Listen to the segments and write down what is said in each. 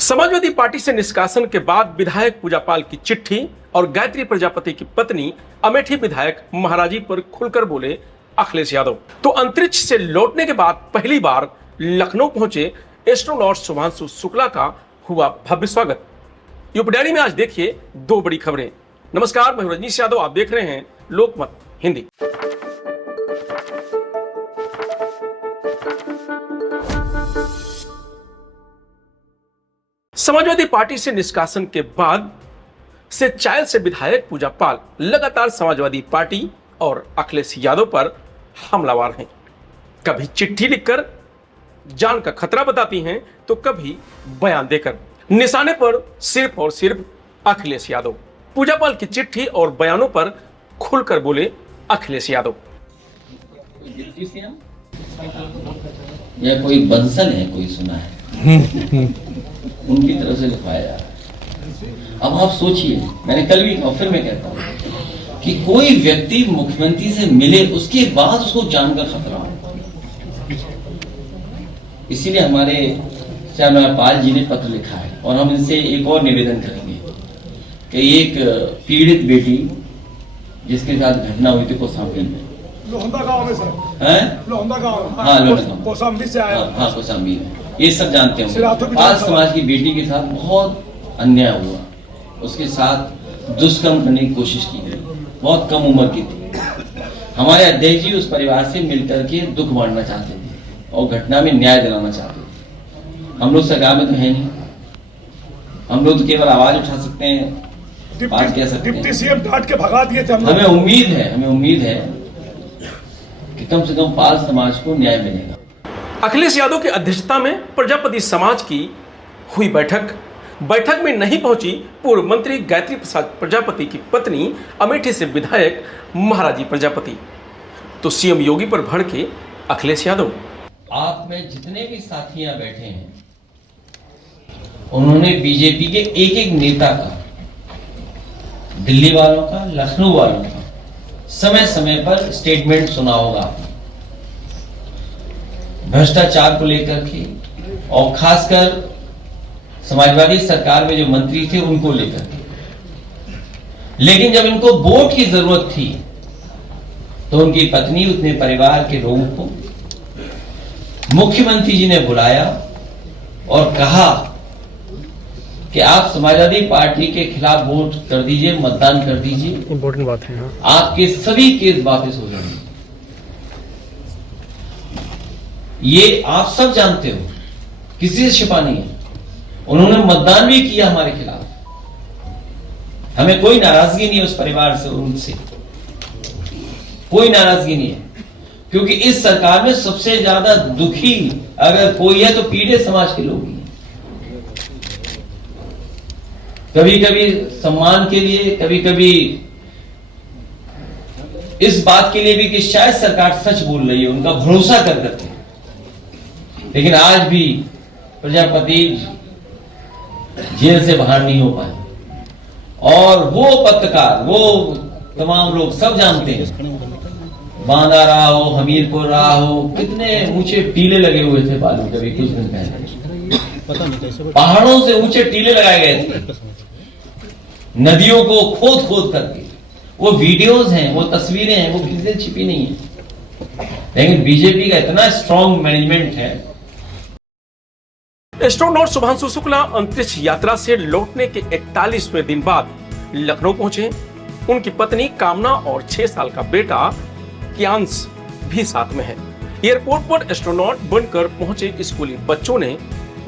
Samajwadi party से निष्कासन के बाद विधायक पूजापाल की चिट्ठी और गायत्री प्रजापति की पत्नी अमेठी विधायक महाराजी पर खुलकर बोले अखिलेश यादव। तो अंतरिक्ष से लौटने के बाद पहली बार लखनऊ पहुंचे एस्ट्रोनॉट शुभांशु शुक्ला का हुआ भव्य स्वागत। यूपी डायरी में आज देखिए दो बड़ी खबरें। नमस्कार, मैं रजनीश यादव, आप देख रहे हैं लोकमत हिंदी। समाजवादी पार्टी से निष्कासन के बाद से चायल से विधायक पूजापाल लगातार समाजवादी पार्टी और अखिलेश यादव पर हमलावर हैं। कभी चिट्ठी लिखकर जान का खतरा बताती हैं तो कभी बयान देकर। निशाने पर सिर्फ और सिर्फ अखिलेश यादव। पूजापाल की चिट्ठी और बयानों पर खुलकर बोले अखिलेश यादव। या कोई बंसल है, कोई सुना है उनकी तरफ से लिखवाया जा रहा है। अब आप सोचिए, मैंने कल भी और फिर मैं कहता हूं कि कोई व्यक्ति मुख्यमंत्री से मिले उसके बाद उसको जान का खतरा हो। इसीलिए हमारे पाल जी ने पत्र लिखा है और हम इनसे एक और निवेदन करेंगे कि एक पीड़ित बेटी जिसके साथ घटना हुई थी कौशाम्बी में, लोहंदा गांव में सर, लोहंदा गांव, हाँ लोहंदा, कौशाम्बी से आया, हाँ कौशाम्बी में, ये सब जानते हैं। आज समाज की बेटी के साथ बहुत अन्याय हुआ, उसके साथ दुष्कर्म करने की कोशिश की गई, बहुत कम उम्र की थी। हमारे अध्यक्ष जी उस परिवार से मिलकर के दुख बांटना चाहते थे और घटना में न्याय दिलाना चाहते थे। हम लोग सरकार में तो है नहीं, हम लोग तो केवल आवाज उठा सकते हैं, बात कह सकते हैं। डिप्टी सीएम डांट के भगा दिए थे। हमें उम्मीद है कि कम से कम पाल समाज को न्याय मिलेगा। अखिलेश यादव की अध्यक्षता में प्रजापति समाज की हुई बैठक में नहीं पहुंची पूर्व मंत्री गायत्री प्रसाद प्रजापति की पत्नी अमेठी से विधायक महाराजी प्रजापति। तो सीएम योगी पर भड़के अखिलेश यादव। आप में जितने भी साथी यहां बैठे हैं, उन्होंने बीजेपी के एक एक नेता का, दिल्ली वालों का, लखनऊ वालों का समय समय पर स्टेटमेंट सुना होगा, भ्रष्टाचार को लेकर के और खासकर समाजवादी सरकार में जो मंत्री थे उनको लेकर के। लेकिन जब इनको वोट की जरूरत थी तो उनकी पत्नी, उतने परिवार के लोगों को मुख्यमंत्री जी ने बुलाया और कहा कि आप समाजवादी पार्टी के खिलाफ वोट कर दीजिए, मतदान कर दीजिए, इंपॉर्टेंट बात है। आपके सभी केस वापस हो जाएंगे। ये आप सब जानते हो, किसी से छिपा नहीं है। उन्होंने मतदान भी किया हमारे खिलाफ। हमें कोई नाराजगी नहीं है उस परिवार से, उनसे कोई नाराजगी नहीं है, क्योंकि इस सरकार में सबसे ज्यादा दुखी अगर कोई है तो पीड़ित समाज के लोग ही हैं। कभी कभी सम्मान के लिए, कभी कभी इस बात के लिए भी कि शायद सरकार सच बोल रही है, उनका भरोसा कर करके। लेकिन आज भी प्रजापति जेल से बाहर नहीं हो पाए और वो पत्रकार, वो तमाम लोग सब जानते हैं, बांदा रहा हो, हमीरपुर रहा हो, कितने ऊंचे टीले लगे हुए थे बालू के, अभी कुछ दिन पहले पहाड़ों से ऊंचे टीले लगाए गए थे नदियों को खोद खोद करके। वो वीडियोस हैं, वो तस्वीरें हैं, वो किसी से छिपी नहीं है। लेकिन बीजेपी का इतना स्ट्रॉन्ग मैनेजमेंट है। एस्ट्रोनॉट शुभांशु शुक्ला अंतरिक्ष यात्रा से लौटने के 41वें दिन बाद लखनऊ पहुंचे। उनकी पत्नी कामना और 6 साल का बेटा कियांश भी साथ में है। एयरपोर्ट पर एस्ट्रोनॉट बनकर पहुंचे स्कूली बच्चों ने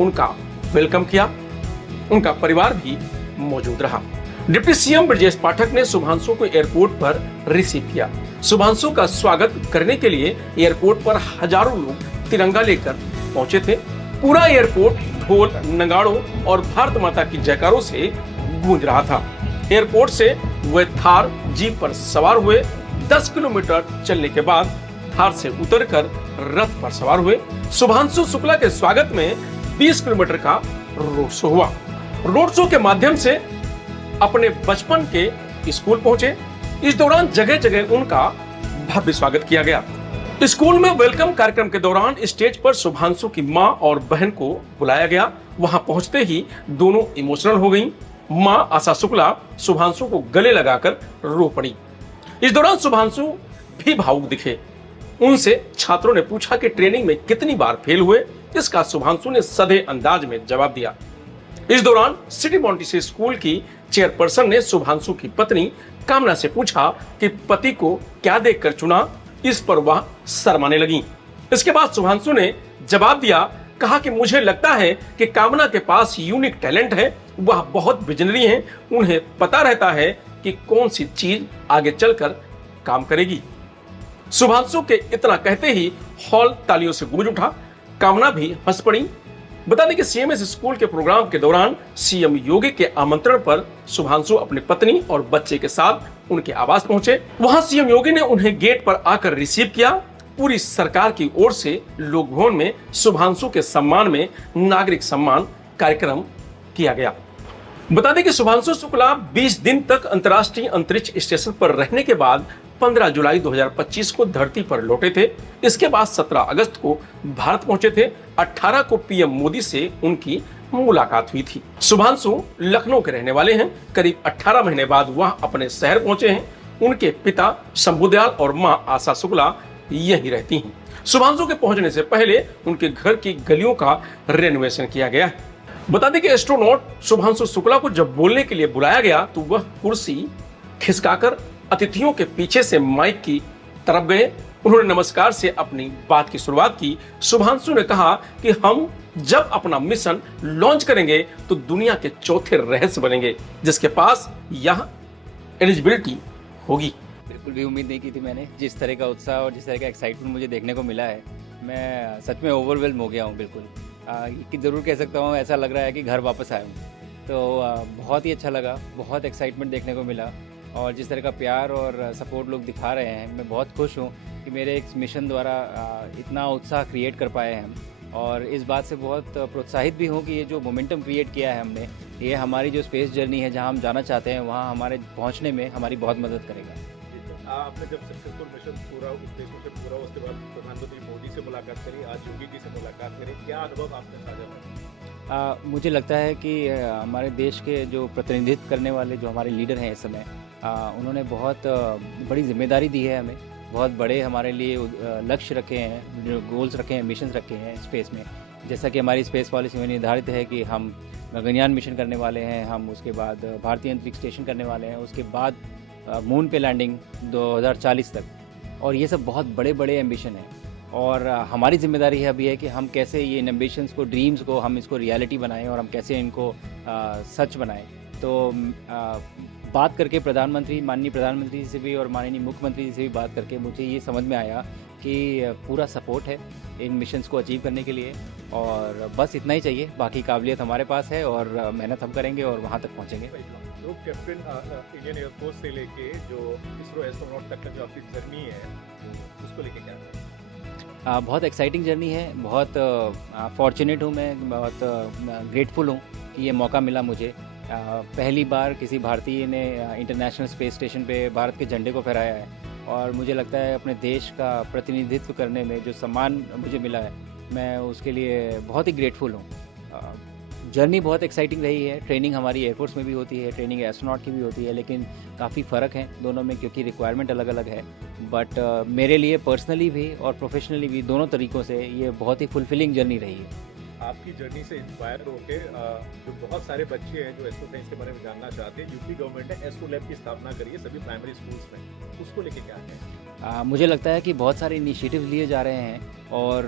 उनका वेलकम किया। उनका परिवार भी मौजूद रहा। डिप्टी सीएम ब्रजेश पाठक ने शुभांशु को एयरपोर्ट पर रिसीव किया। शुभांशु का स्वागत करने के लिए एयरपोर्ट पर हजारों लोग तिरंगा लेकर पहुंचे थे। पूरा एयरपोर्ट ढोल, नगाड़ों और भारत माता की जयकारों से गूंज रहा था। एयरपोर्ट से वे थार जीप पर सवार हुए। 10 किलोमीटर चलने के बाद थार से उतरकर रथ पर सवार हुए। शुभांशु शुक्ला के स्वागत में 20 किलोमीटर का रोड शो हुआ। रोड शो के माध्यम से अपने बचपन के स्कूल पहुंचे। इस दौरान जगह जगह उनका भव्य स्वागत किया गया। स्कूल में वेलकम कार्यक्रम के दौरान स्टेज पर शुभांशु की मां और बहन को बुलाया गया वहां पहुंचते ही दोनों इमोशनल हो गईं। मां आशा शुक्ला शुभांशु को गले लगाकर रो पड़ी। इस दौरान शुभांशु भी भावुक दिखे। उनसे छात्रों ने पूछा कि ट्रेनिंग में कितनी बार फेल हुए। इसका शुभांशु ने सधे अंदाज में जवाब दिया। इस दौरान सिटी मॉन्टेसरी स्कूल की चेयरपर्सन ने शुभांशु की पत्नी कामना से पूछा कि पति को क्या देखकर चुना। इस पर वह शर्माने लगी। इसके बाद शुभांशु ने जवाब दिया, कहा कि मुझे लगता है कि कामना के पास यूनिक टैलेंट है, वह बहुत विजनरी हैं, उन्हें पता रहता है कि कौन सी चीज आगे चलकर काम करेगी। शुभांशु के इतना कहते ही हॉल तालियों से गूंज उठा। कामना भी हंस पड़ी। बता दें कि सीएमएस स्कूल के प्रोग्राम के दौरान सीएम योगी के आमंत्रण पर शुभांशु अपनी पत्नी और बच्चे के साथ उनके आवास पहुंचे। वहां सीएम योगी ने उन्हें गेट पर आकर रिसीव किया। पूरी सरकार की ओर से लोक भवन में शुभांशु के सम्मान में नागरिक सम्मान कार्यक्रम किया गया। बता दें कि शुभांशु शुक्ला 20 दिन तक अंतर्राष्ट्रीय अंतरिक्ष स्टेशन पर रहने के बाद 15 जुलाई 2025 को धरती पर लौटे थे। इसके बाद 17 अगस्त को भारत पहुंचे थे। 18 को पीएम मोदी से उनकी मुलाकात हुई थी। शुभांशु लखनऊ के रहने वाले हैं। करीब 18 महीने बाद वह अपने शहर पहुंचे हैं। उनके पिता शंभुदयाल और मां आशा शुक्ला यही रहती हैं। शुभांशु के पहुंचने से पहले उनके घर की गलियों का रेनोवेशन किया गया है। बता दें कि एस्ट्रोनॉट शुभांशु शुक्ला को जब बोलने के लिए बुलाया गया तो वह कुर्सी खिसकाकर अतिथियों के पीछे से माइक की तरफ गए। उन्होंने नमस्कार से अपनी बात की शुरुआत की। शुभांशु ने कहा कि हम जब अपना मिशन लॉन्च करेंगे तो दुनिया के चौथे रहस्य बनेंगे जिसके पास यह एलिजिबिलिटी होगी। बिल्कुल भी उम्मीद नहीं की थी मैंने। जिस तरह का उत्साह और जिस तरह का एक्साइटमेंट मुझे देखने को मिला है, मैं सच में ओवरवेल्म हो गया हूँ। बिल्कुल कि ज़रूर कह सकता हूँ, ऐसा लग रहा है कि घर वापस आया हूँ। तो बहुत ही अच्छा लगा, बहुत एक्साइटमेंट देखने को मिला और जिस तरह का प्यार और सपोर्ट लोग दिखा रहे हैं, मैं बहुत खुश हूँ कि मेरे इस मिशन द्वारा इतना उत्साह क्रिएट कर पाए हैं हम। और इस बात से बहुत प्रोत्साहित भी हूँ कि ये जो मोमेंटम क्रिएट किया है हमने, ये हमारी जो स्पेस जर्नी है, जहाँ हम जाना चाहते हैं वहाँ हमारे पहुँचने में हमारी बहुत मदद करेगा। आपने जब सक्सेसफुल मिशन पूरा स्पेस मिशन पूरा उसके बाद प्रधानमंत्री मोदी से मुलाकात करी, आज योगी जी से मुलाकात करी, क्या अनुभव आपने साझा किया? मुझे लगता है कि हमारे देश के जो प्रतिनिधित्व करने वाले जो हमारे लीडर हैं इस समय, उन्होंने बहुत बड़ी जिम्मेदारी दी है हमें। बहुत बड़े हमारे लिए लक्ष्य रखे हैं, जो गोल्स रखे हैं, मिशन रखे हैं स्पेस में। जैसा कि हमारी स्पेस पॉलिसी में निर्धारित है कि हम गगनयान मिशन करने वाले हैं, हम उसके बाद भारतीय अंतरिक्ष स्टेशन करने वाले हैं, उसके बाद मून पे लैंडिंग 2040 तक। और ये सब बहुत बड़े बड़े एम्बिशन हैं और हमारी जिम्मेदारी अभी है कि हम कैसे ये इन एम्बिशंस को, ड्रीम्स को, हम इसको रियलिटी बनाएं और हम कैसे इनको सच बनाएं। तो बात करके माननीय प्रधानमंत्री से भी और माननीय मुख्यमंत्री जी से भी बात करके मुझे ये समझ में आया कि पूरा सपोर्ट है इन मिशंस को अचीव करने के लिए और बस इतना ही चाहिए। बाकी काबिलियत हमारे पास है और मेहनत हम करेंगे और वहाँ तक पहुँचेंगे। ग्रुप कैप्टन इंडियन एयरफोर्स से लेके जो इसरो एस्ट्रोनॉट तक का जो आपकी जर्नी है, उसको लेके क्या है? बहुत एक्साइटिंग जर्नी है। बहुत फॉर्चुनेट हूँ मैं, बहुत ग्रेटफुल हूँ कि ये मौका मिला मुझे। पहली बार किसी भारतीय ने इंटरनेशनल स्पेस स्टेशन पे भारत के झंडे को फहराया है और मुझे लगता है अपने देश का प्रतिनिधित्व करने में जो सम्मान मुझे मिला है, मैं उसके लिए बहुत ही ग्रेटफुल हूँ। जर्नी बहुत एक्साइटिंग रही है। ट्रेनिंग हमारी एयरफोर्स में भी होती है, ट्रेनिंग एस्ट्रोनॉट की भी होती है, लेकिन काफ़ी फ़र्क है दोनों में क्योंकि रिक्वायरमेंट अलग अलग है। बट मेरे लिए पर्सनली भी और प्रोफेशनली भी दोनों तरीक़ों से ये बहुत ही फुलफिलिंग जर्नी रही है। आपकी जर्नी से इंस्पायर होकर जो बहुत सारे बच्चे हैं जो एस्ट्रो साइंस के बारे में जानना चाहते हैं, यूपी गवर्नमेंट ने एस्ट्रो लैब की स्थापना करी है सभी प्राइमरी स्कूल्स में, उसको लेके क्या है? मुझे लगता है कि बहुत सारे इनिशिएटिव लिए जा रहे हैं और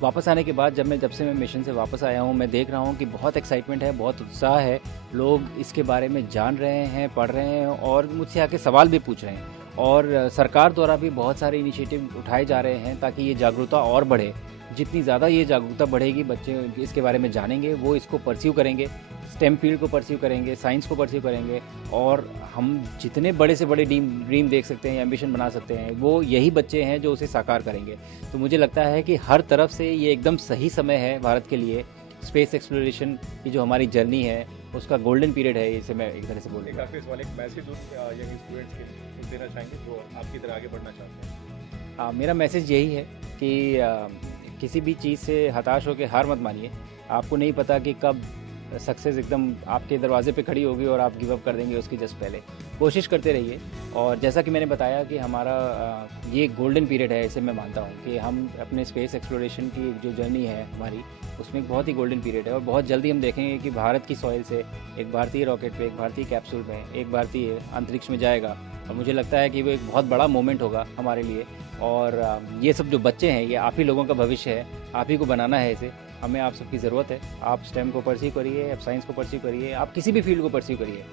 वापस आने के बाद जब से मैं मिशन से वापस आया हूँ, मैं देख रहा हूँ कि बहुत एक्साइटमेंट है, बहुत उत्साह है। लोग इसके बारे में जान रहे हैं, पढ़ रहे हैं और मुझसे आके सवाल भी पूछ रहे हैं। और सरकार द्वारा भी बहुत सारे इनिशिएटिव उठाए जा रहे हैं ताकि ये जागरूकता और बढ़े। जितनी ज़्यादा ये जागरूकता बढ़ेगी, बच्चे इसके बारे में जानेंगे, वो इसको परस्यू करेंगे, स्टेम फील्ड को परस्यू करेंगे, साइंस को परस्यू करेंगे और हम जितने बड़े से बड़े ड्रीम देख सकते हैं, एम्बिशन बना सकते हैं, वो यही बच्चे हैं जो उसे साकार करेंगे। तो मुझे लगता है कि हर तरफ से ये एकदम सही समय है भारत के लिए। स्पेस एक्सप्लोरेशन की जो हमारी जर्नी है उसका गोल्डन पीरियड है, इसे मैं एक तरह से बोलूँगा। एक मैसेज यंग स्टूडेंट्स के देना चाहेंगे जो आपकी तरह आगे बढ़ना चाहते हैं? मेरा मैसेज यही है कि किसी भी चीज़ से हताश होकर हार मत मानिए आपको नहीं पता कि कब सक्सेस एकदम आपके दरवाजे पे खड़ी होगी और आप गिव अप कर देंगे उसकी जस्ट पहले। कोशिश करते रहिए, और जैसा कि मैंने बताया कि हमारा ये गोल्डन पीरियड है, इसे मैं मानता हूँ कि हम अपने स्पेस एक्सप्लोरेशन की जो जर्नी है हमारी, उसमें एक बहुत ही गोल्डन पीरियड है, और बहुत जल्दी हम देखेंगे कि भारत की सॉइल से एक भारतीय रॉकेट पे, एक भारतीय कैप्सूल में, एक भारतीय अंतरिक्ष में जाएगा। और मुझे लगता है कि वो एक बहुत बड़ा मोमेंट होगा हमारे लिए। और ये सब जो बच्चे हैं, ये आप ही लोगों का भविष्य है, आप ही को बनाना है इसे। हमें आप सबकी ज़रूरत है। आप स्टेम को परस्यू करिए, आप साइंस को परस्यू करिए, आप किसी भी फील्ड को परस्यू करिए।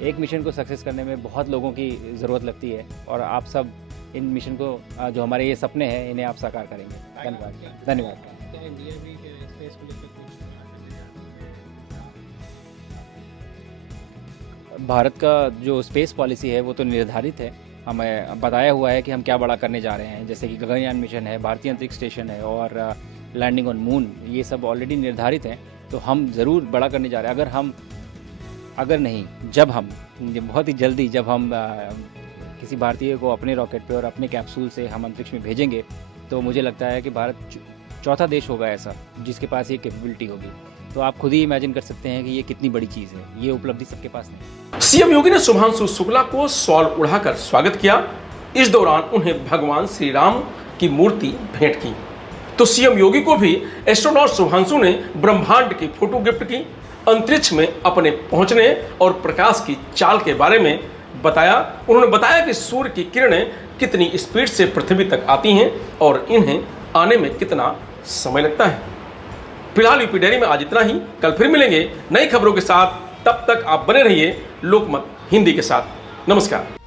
एक मिशन को सक्सेस करने में बहुत लोगों की ज़रूरत लगती है, और आप सब इन मिशन को, जो हमारे ये सपने हैं, इन्हें आप साकार करेंगे। धन्यवाद। धन्यवाद। भारत का जो स्पेस पॉलिसी है वो तो निर्धारित है, हमें बताया हुआ है कि हम क्या बड़ा करने जा रहे हैं। जैसे कि गगनयान मिशन है, भारतीय अंतरिक्ष स्टेशन है, और लैंडिंग ऑन मून, ये सब ऑलरेडी निर्धारित हैं। तो हम ज़रूर बड़ा करने जा रहे हैं। जब हम बहुत ही जल्दी जब हम किसी भारतीय को अपने रॉकेट पे और अपने कैप्सूल से हम अंतरिक्ष में भेजेंगे, तो मुझे लगता है कि भारत चौथा देश होगा ऐसा जिसके पास ये कैपेबिलिटी होगी। तो आप खुद ही इमेजिन कर सकते हैं कि ये कितनी बड़ी चीज़ है। ये उपलब्धि सबके पास नहीं। सीएम योगी ने शुभांशु शुक्ला को शॉल उड़ाकर स्वागत किया। इस दौरान उन्हें भगवान श्री राम की मूर्ति भेंट की। तो सीएम योगी को भी एस्ट्रोनॉट शुभांशु ने ब्रह्मांड की फोटो गिफ्ट की। अंतरिक्ष में अपने पहुंचने और प्रकाश की चाल के बारे में बताया। उन्होंने बताया कि सूर्य की किरणें कितनी स्पीड से पृथ्वी तक आती हैं और इन्हें आने में कितना समय लगता है। फिलहाल यूपी डेयरी में आज इतना ही। कल फिर मिलेंगे नई खबरों के साथ। तब तक आप बने रहिए लोकमत हिंदी के साथ। नमस्कार।